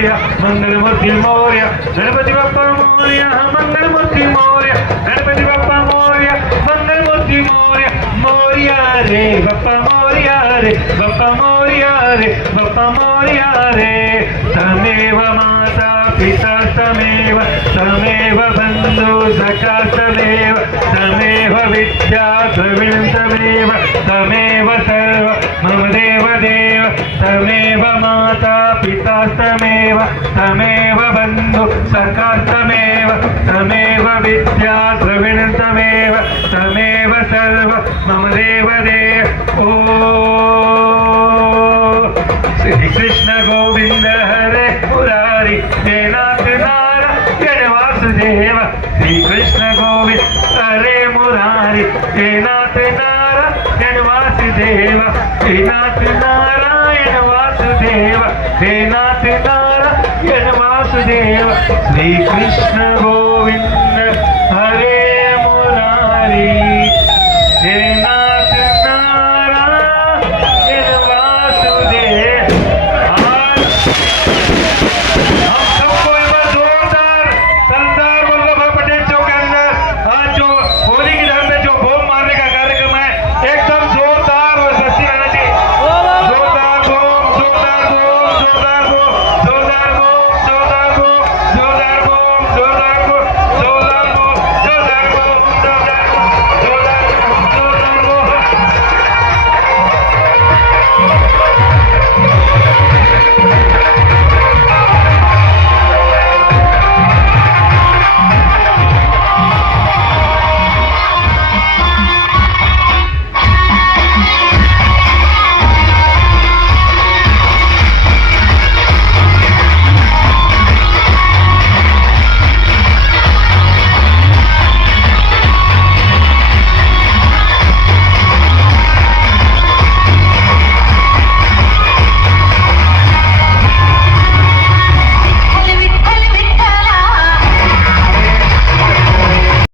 मोरया मंगलमूर्ती मोरया गणपती बाप्पा मोरया मंगलमूर्ती मोरया गणपती बाप्पा मोरया मंगलमूर्ती मोरया मोरया रे बाप्पा मोरया रे बाप्पा मोरया रे बाप्पा मोरया रे तमेव माता पिता तमेव बन्धु सखा तमेव विद्या द्रविणं तमेव सर्व मम देव तमेव माता पिता तमेव बन्धु सखा तमेव विद्या द्रविणं तमेव सर्व मम देव ओ श्री कृष्ण गोविंद हरे मुरारी जय नाथ नारायण वासुदेव श्री कृष्ण गोविंद हरे मुरारी जय नाथ नारायण वासुदेव जय नाथ नारायण वासुदेव जय नाथ नारायण वासुदेव श्री कृष्ण